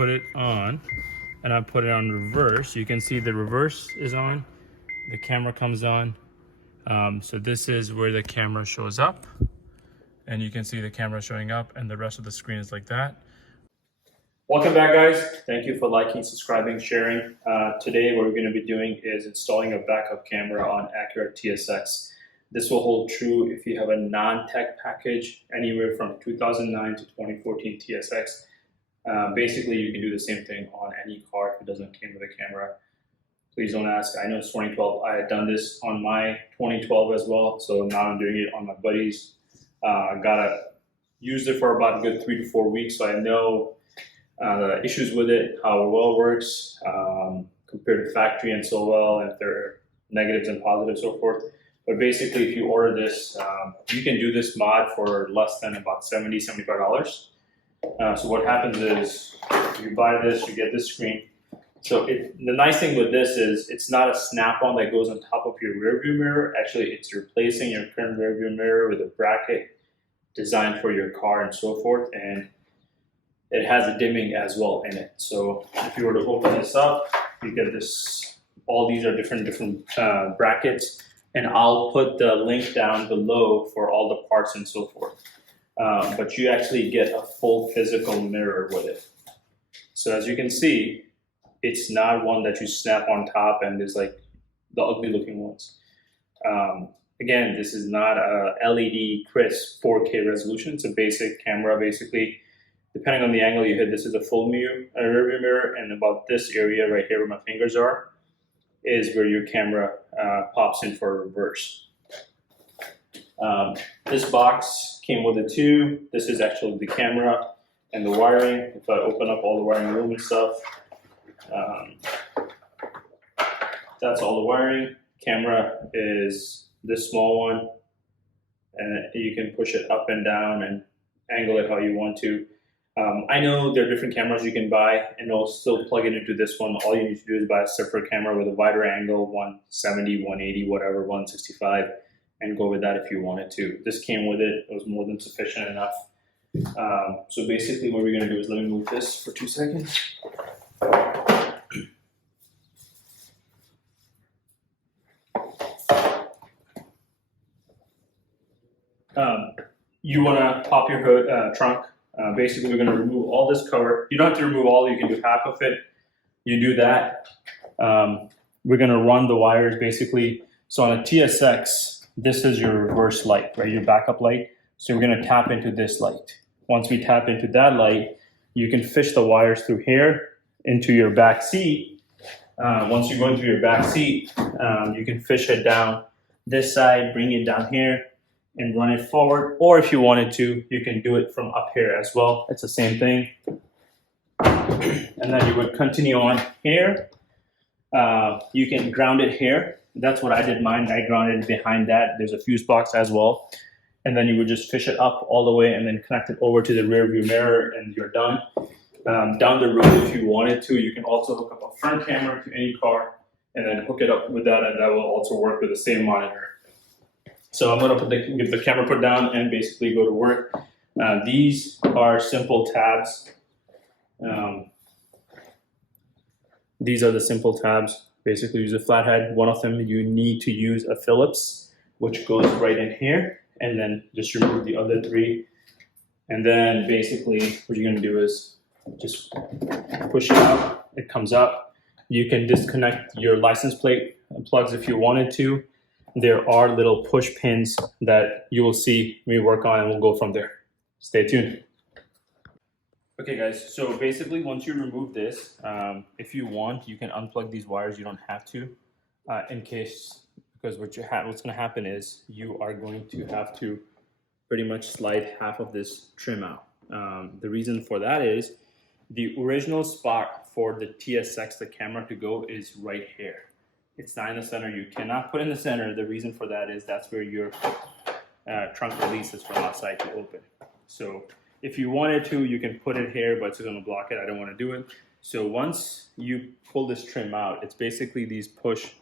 put it on and I put it on reverse, you can see the reverse is on, the camera comes on. So this is where the camera shows up, and you can see the camera showing up, and the rest of the screen is like that. Welcome back, guys. Thank you for liking, subscribing, sharing. Today what we're going to be doing is installing a backup camera on Acura TSX. This will hold true if you have a non-tech package anywhere from 2009 to 2014 TSX. Basically, you can do the same thing on any car if it doesn't come with a camera. Please don't ask. I know it's 2012. I had done this on my 2012 as well, so now I'm doing it on my buddies. Used it for about a good 3 to 4 weeks, so I know the issues with it, how well it works compared to factory and so well, and if there are negatives and positives, so forth. But basically, if you order this, you can do this mod for less than about $70, $75. So what happens is you buy this, you get this screen. So the nice thing with this is it's not a snap-on that goes on top of your rear view mirror. Actually, it's replacing your current rear view mirror with a bracket designed for your car and so forth. And it has a dimming as well in it. So if you were to open this up, you get this, all these are different brackets. And I'll put the link down below for all the parts and so forth. But you actually get a full physical mirror with it. So as you can see, it's not one that you snap on top and there's like the ugly looking ones. Again, this is not a LED crisp 4K resolution. It's a basic camera. Basically, depending on the angle you hit, this is a full rear view mirror, and about this area right here where my fingers are is where your camera pops in for reverse. This box came with it too. This is actually the camera and the wiring. If I open up all the wiring room and stuff, that's all the wiring. Camera is this small one, and you can push it up and down and angle it how you want to. I know there are different cameras you can buy, and they'll still plug it into this one. All you need to do is buy a separate camera with a wider angle, 170, 180, whatever, 165, and go with that if you wanted to. This came with it. It was more than sufficient enough. So basically what we're going to do is, let me move this for 2 seconds. You want to pop your hood, trunk. Basically, we're going to remove all this cover. You don't have to remove all, you can do half of it. You do that. We're going to run the wires basically. So on a TSX, this is your reverse light, right? Your backup light. So we're going to tap into this light. Once we tap into that light, you can fish the wires through here into your back seat. Once you go into your back seat, you can fish it down this side, bring it down here, and run it forward. Or if you wanted to, you can do it from up here as well. It's the same thing. And then you would continue on here. You can ground it here. That's what I did mine. I grounded it behind that. There's a fuse box as well. And then you would just fish it up all the way and then connect it over to the rear view mirror, and you're done. Down the road, if you wanted to, you can also hook up a front camera to any car and then hook it up with that, and that will also work with the same monitor. So I'm going to get the camera put down and basically go to work. These are simple tabs. These are the simple tabs. Basically use a flathead. One of them you need to use a Phillips, which goes right in here, and then just remove the other three. And then basically what you're going to do is just push it out. It comes up. You can disconnect your license plate plugs if you wanted to. There are little push pins that you will see me work on, and we'll go from there. Stay tuned. Okay guys, so basically once you remove this, if you want, you can unplug these wires. You don't have to, because what's going to happen is you are going to have to pretty much slide half of this trim out. The reason for that is the original spot for the TSX, the camera, to go is right here. It's not in the center. You cannot put in the center. The reason for that is that's where your trunk releases from outside to open. So if you wanted to, you can put it here, but it's going to block it. I don't want to do it. So once you pull this trim out, it's basically these push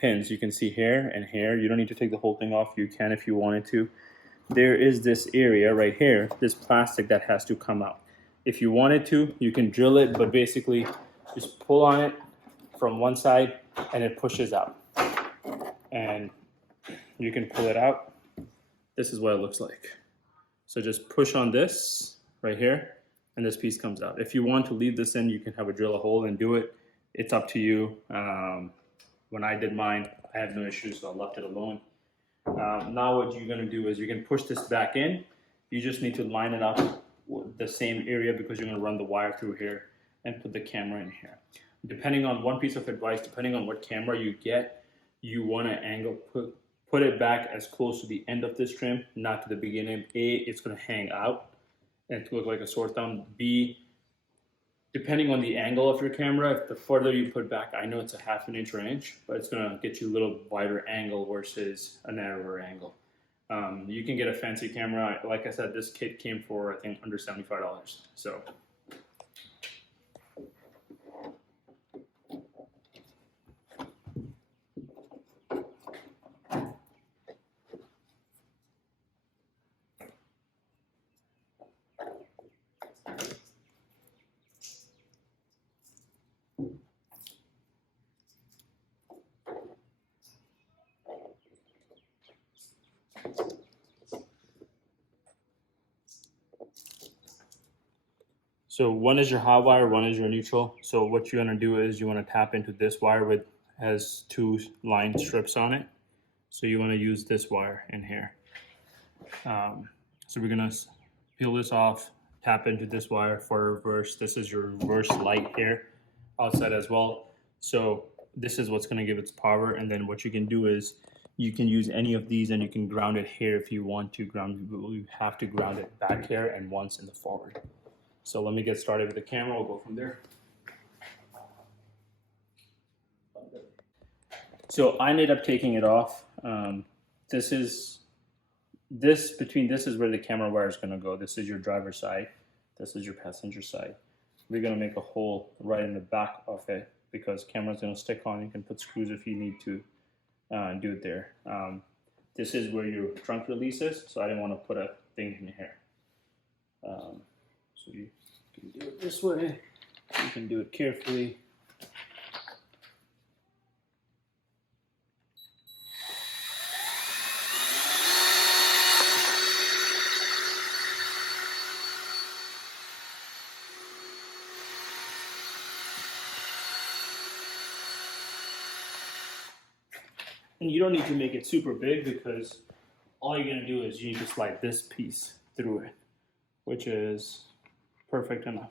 pins. You can see here and here. You don't need to take the whole thing off. You can if you wanted to. There is this area right here, this plastic that has to come out. If you wanted to, you can drill it, but basically just pull on it from one side and it pushes out. And you can pull it out. This is what it looks like. So just push on this right here and this piece comes out. If you want to leave this in, you can have a drill a hole and do it. It's up to you. When I did mine, I had no issues, so I left it alone. Now what you're gonna do is you can push this back in. You just need to line it up with the same area because you're gonna run the wire through here and put the camera in here. Depending on one piece of advice, depending on what camera you get, you wanna angle, put it back as close to the end of this trim, not to the beginning. A, it's gonna hang out and to look like a sore thumb. B, depending on the angle of your camera, the further you put back, I know it's a 1/2 inch or inch, but it's gonna get you a little wider angle versus a narrower angle. You can get a fancy camera. Like I said, this kit came for, I think, under $75. So. So one is your hot wire, one is your neutral. So what you're gonna do is you wanna tap into this wire with has 2 line strips on it. So you wanna use this wire in here. So we're gonna peel this off, tap into this wire for reverse. This is your reverse light here outside as well. So this is what's gonna give its power. And then what you can do is you can use any of these and you can ground it here if you want to ground. You have to ground it back here and once in the forward. So let me get started with the camera, we'll go from there. So I ended up taking it off. This is where the camera wire is gonna go. This is your driver's side. This is your passenger side. We're gonna make a hole right in the back of it because camera's gonna stick on. You can put screws if you need to do it there. This is where your trunk release is, so I didn't wanna put a thing in here. So you can do it this way. You can do it carefully. And you don't need to make it super big because all you're gonna do is you need to slide this piece through it, which is perfect enough.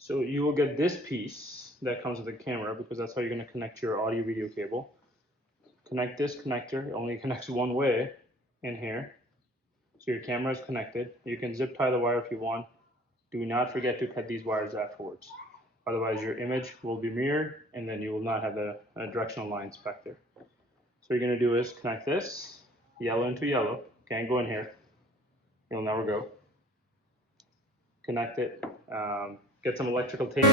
So you will get this piece that comes with the camera because that's how you're going to connect your audio video cable. Connect this connector, it only connects one way in here. So your camera is connected. You can zip tie the wire if you want. Do not forget to cut these wires afterwards. Otherwise your image will be mirrored and then you will not have the directional lines back there. So what you're going to do is connect this, yellow into yellow. Can't go in here. You'll never go. Connect it. Get some electrical tape.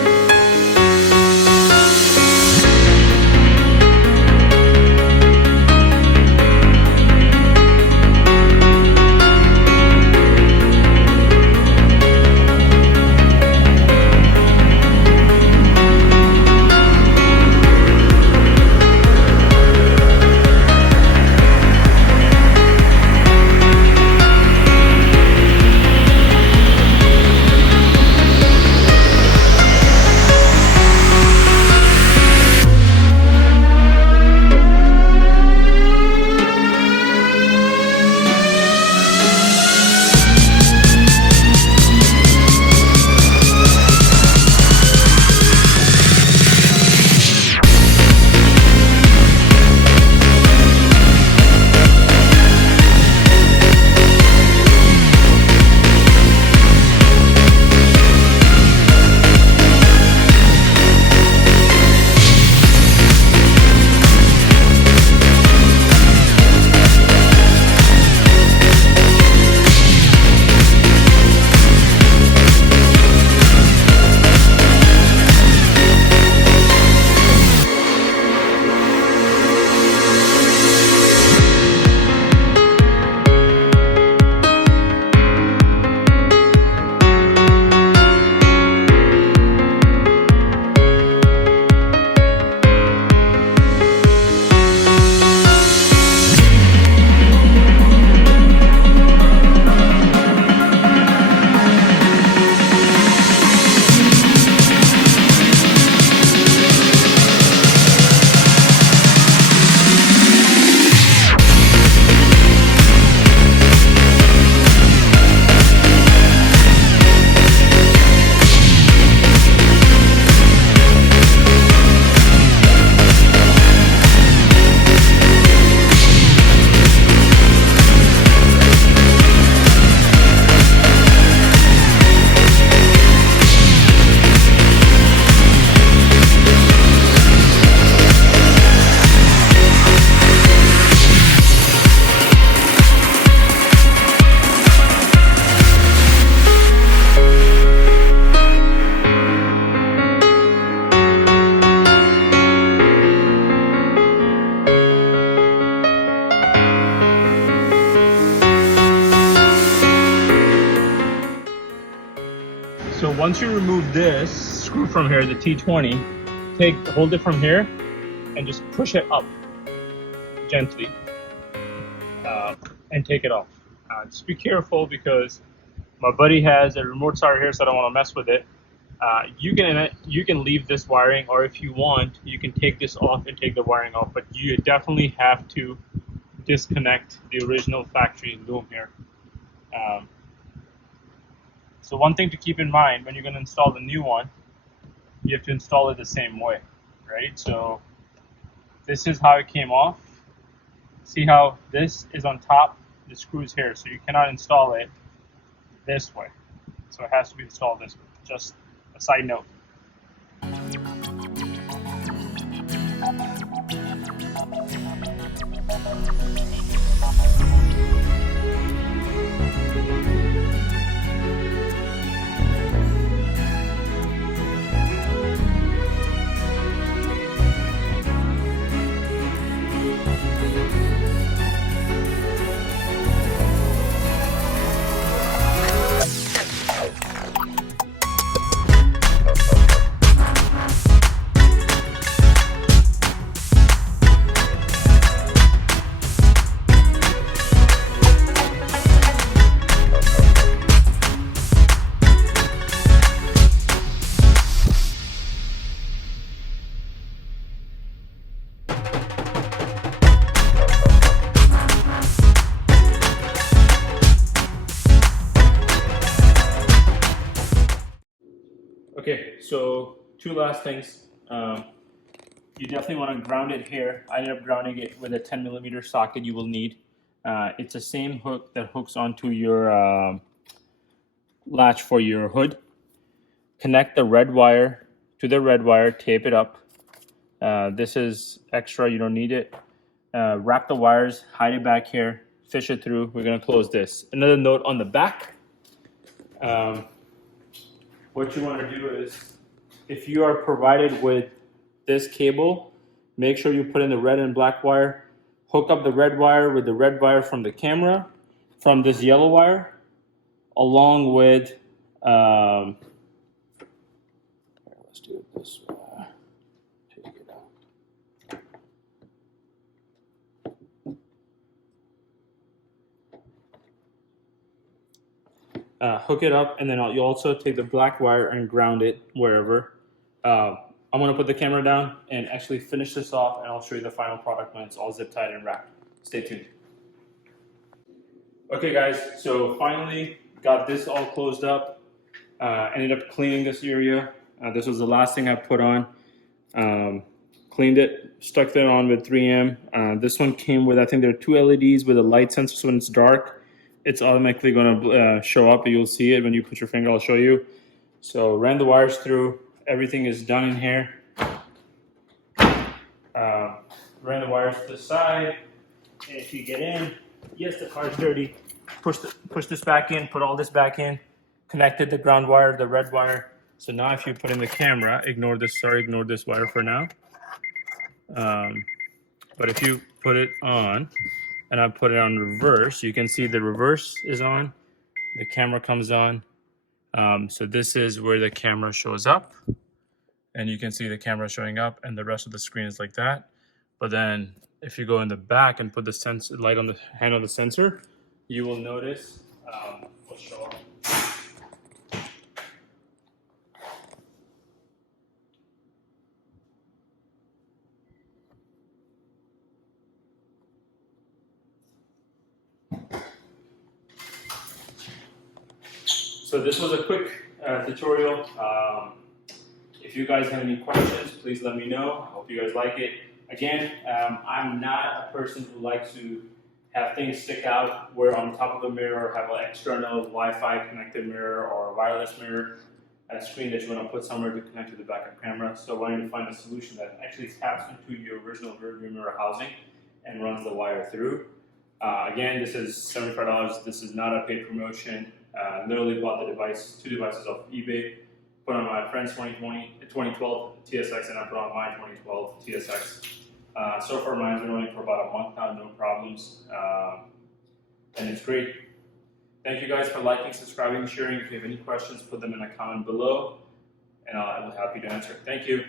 once you remove this screw from here, the T20, hold it from here and just push it up gently and take it off. Just be careful because my buddy has a remote starter here, so I don't want to mess with it. You can leave this wiring, or if you want, you can take this off and take the wiring off, but you definitely have to disconnect the original factory loom here. So one thing to keep in mind when you're going to install the new one, you have to install it the same way, right? So this is how it came off. See how this is on top, the screws here, so you cannot install it this way. So it has to be installed this way. Just a side note. Okay, so two last things. You definitely want to ground it here. I ended up grounding it with a 10mm socket you will need. It's the same hook that hooks onto your latch for your hood. Connect the red wire to the red wire, tape it up. This is extra, you don't need it. Wrap the wires, hide it back here, fish it through. We're going to close this. Another note on the back. What you want to do is, if you are provided with this cable, make sure you put in the red and black wire. Hook up the red wire with the red wire from the camera, from this yellow wire, along with, let's do it this way. Take it out. Hook it up, and then you also take the black wire and ground it wherever. I'm going to put the camera down and actually finish this off, and I'll show you the final product when it's all zip tied and wrapped. Stay tuned. Okay guys, so finally got this all closed up. Ended up cleaning this area. This was the last thing I put on. Cleaned it, stuck it on with 3M. This one came with, I think there are 2 LEDs with a light sensor, so when it's dark, it's automatically going to show up. You'll see it when you put your finger. I'll show you. So ran the wires through. Everything is done in here. Ran the wires to the side. And if you get in, yes, the car's dirty. Push this back in. Put all this back in. Connected the ground wire, the red wire. So now if you put in the camera, ignore this. Sorry, ignore this wire for now. But if you put it on, and I put it on reverse, you can see the reverse is on. The camera comes on. So this is where the camera shows up, and you can see the camera showing up, and the rest of the screen is like that. But then if you go in the back and put the light on the hand on the sensor, you will notice what'll show up. So this was a quick tutorial. If you guys have any questions, please let me know. I hope you guys like it. Again, I'm not a person who likes to have things stick out where on top of the mirror have an external Wi-Fi connected mirror or a wireless mirror, a screen that you want to put somewhere to connect to the backup camera. So I wanted to find a solution that actually taps into your original rearview mirror housing and runs the wire through. Again, this is $75. This is not a paid promotion. Literally bought the device, 2 devices off eBay, put on my friend's 2012 TSX, and I put on my 2012 TSX. So far mine's been running for about a month now, no problems, and it's great. Thank you guys for liking, subscribing, sharing. If you have any questions, put them in a comment below, and I'll be happy to answer. Thank you.